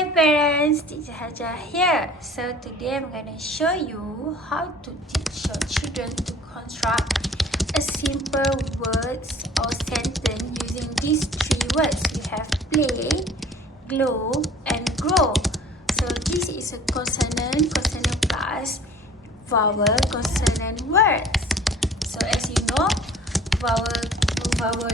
Hi parents, Teacher Haja here. So today I'm going to show you how to teach your children to construct a simple words or sentence using these three words. We have play, glow and grow. So this is a consonant plus vowel consonant words. So as you know, vowel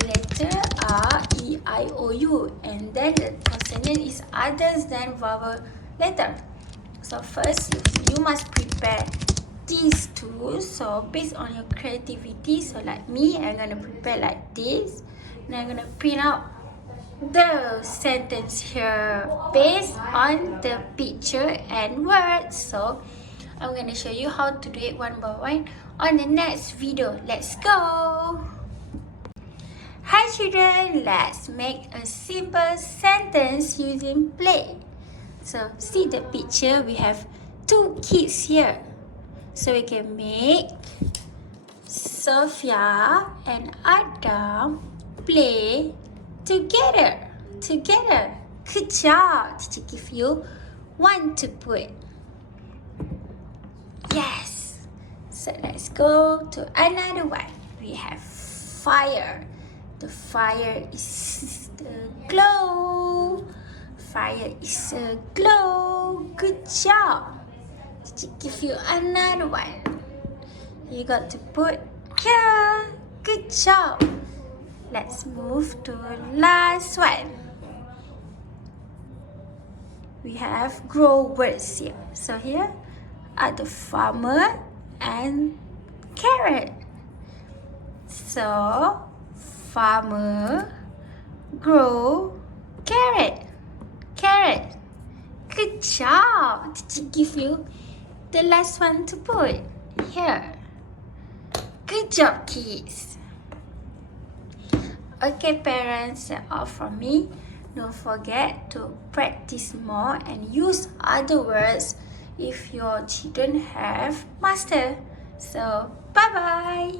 letter are E, I, O, U, and then the consonant is others than vowel letter. So first you must prepare these two. So based on your creativity, so like me, I'm gonna prepare like this, and I'm gonna print out the sentence here based on the picture and words. So I'm gonna show you how to do it one by one on the next video. Let's go! Hi children, let's make a simple sentence using play. So see the picture, we have two kids here. So we can make Sophia and Adam play together. Good job. Teacher give you one to put. Yes. So let's go to another one. We have fire. The fire is the glow. Fire is a glow. Good job. Teacher give you another one. You got to put here. Good job. Let's move to last one. We have grow words here. So here are the farmer and carrot. So farmer grow carrot. Good job. Did give you the last one to put here? Good job, kids. Okay, parents, that's all from me. Don't forget to practice more and use other words if your children have mastered. So, bye-bye.